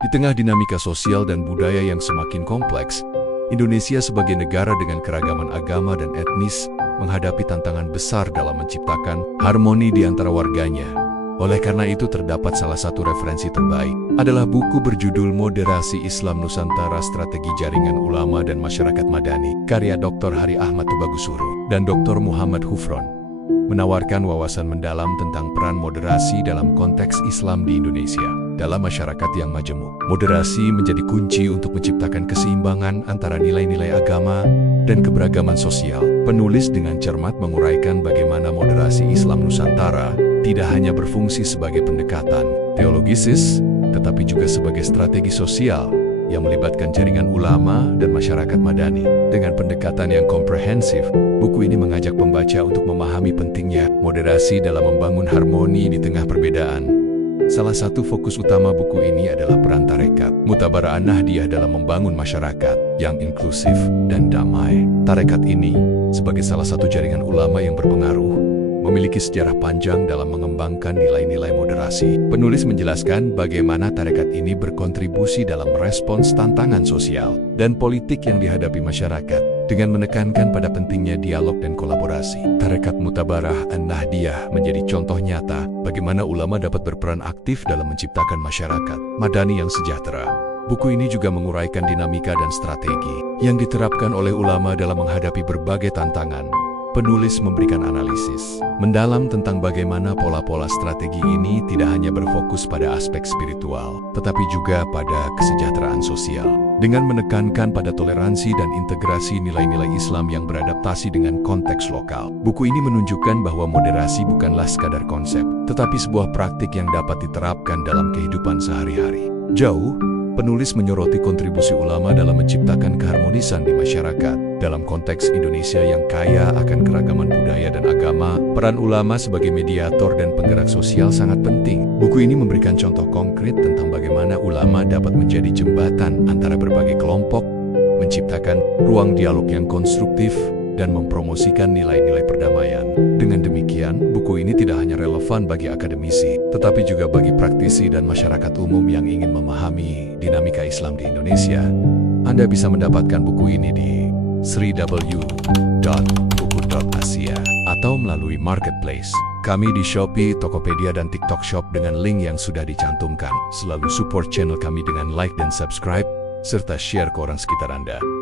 Di tengah dinamika sosial dan budaya yang semakin kompleks, Indonesia sebagai negara dengan keragaman agama dan etnis menghadapi tantangan besar dalam menciptakan harmoni di antara warganya. Oleh karena itu terdapat salah satu referensi terbaik adalah buku berjudul Moderasi Islam Nusantara Strategi Jaringan Ulama dan Masyarakat Madani, karya Dr. Hari Ahmad Tubagusuru dan Dr. Muhammad Hufron, menawarkan wawasan mendalam tentang peran moderasi dalam konteks Islam di Indonesia. Dalam masyarakat yang majemuk, moderasi menjadi kunci untuk menciptakan keseimbangan antara nilai-nilai agama dan keberagaman sosial. Penulis dengan cermat menguraikan bagaimana moderasi Islam Nusantara tidak hanya berfungsi sebagai pendekatan teologisis, tetapi juga sebagai strategi sosial yang melibatkan jaringan ulama dan masyarakat madani. Dengan pendekatan yang komprehensif, buku ini mengajak pembaca untuk memahami pentingnya moderasi dalam membangun harmoni di tengah perbedaan. Salah satu fokus utama buku ini adalah peran tarekat Mutabaraa Nahdiyah dalam membangun masyarakat yang inklusif dan damai. Tarekat ini, sebagai salah satu jaringan ulama yang berpengaruh, memiliki sejarah panjang dalam mengembangkan nilai-nilai moderasi. Penulis menjelaskan bagaimana tarekat ini berkontribusi dalam merespons tantangan sosial dan politik yang dihadapi masyarakat, dengan menekankan pada pentingnya dialog dan kolaborasi. Tarekat Mutabaraa Nahdiyah menjadi contoh nyata bagaimana ulama dapat berperan aktif dalam menciptakan masyarakat madani yang sejahtera. Buku ini juga menguraikan dinamika dan strategi yang diterapkan oleh ulama dalam menghadapi berbagai tantangan. Penulis memberikan analisis mendalam tentang bagaimana pola-pola strategi ini tidak hanya berfokus pada aspek spiritual, tetapi juga pada kesejahteraan sosial. Dengan menekankan pada toleransi dan integrasi nilai-nilai Islam yang beradaptasi dengan konteks lokal. Buku ini menunjukkan bahwa moderasi bukanlah sekadar konsep, tetapi sebuah praktik yang dapat diterapkan dalam kehidupan sehari-hari. Jauh, penulis menyoroti kontribusi ulama dalam menciptakan keharmonisan di masyarakat. Dalam konteks Indonesia yang kaya akan keragaman budaya dan agama, peran ulama sebagai mediator dan penggerak sosial sangat penting. Buku ini memberikan contoh konkret tentang bagaimana ulama dapat menjadi jembatan antara berbagai kelompok, menciptakan ruang dialog yang konstruktif, dan mempromosikan nilai-nilai perdamaian. Dengan demikian, buku ini tidak hanya relevan bagi akademisi, tetapi juga bagi praktisi dan masyarakat umum yang ingin memahami dinamika Islam di Indonesia. Anda bisa mendapatkan buku ini di www.buku.asia atau melalui marketplace. Kami di Shopee, Tokopedia, dan TikTok Shop dengan link yang sudah dicantumkan. Selalu support channel kami dengan like dan subscribe, serta share ke orang sekitar Anda.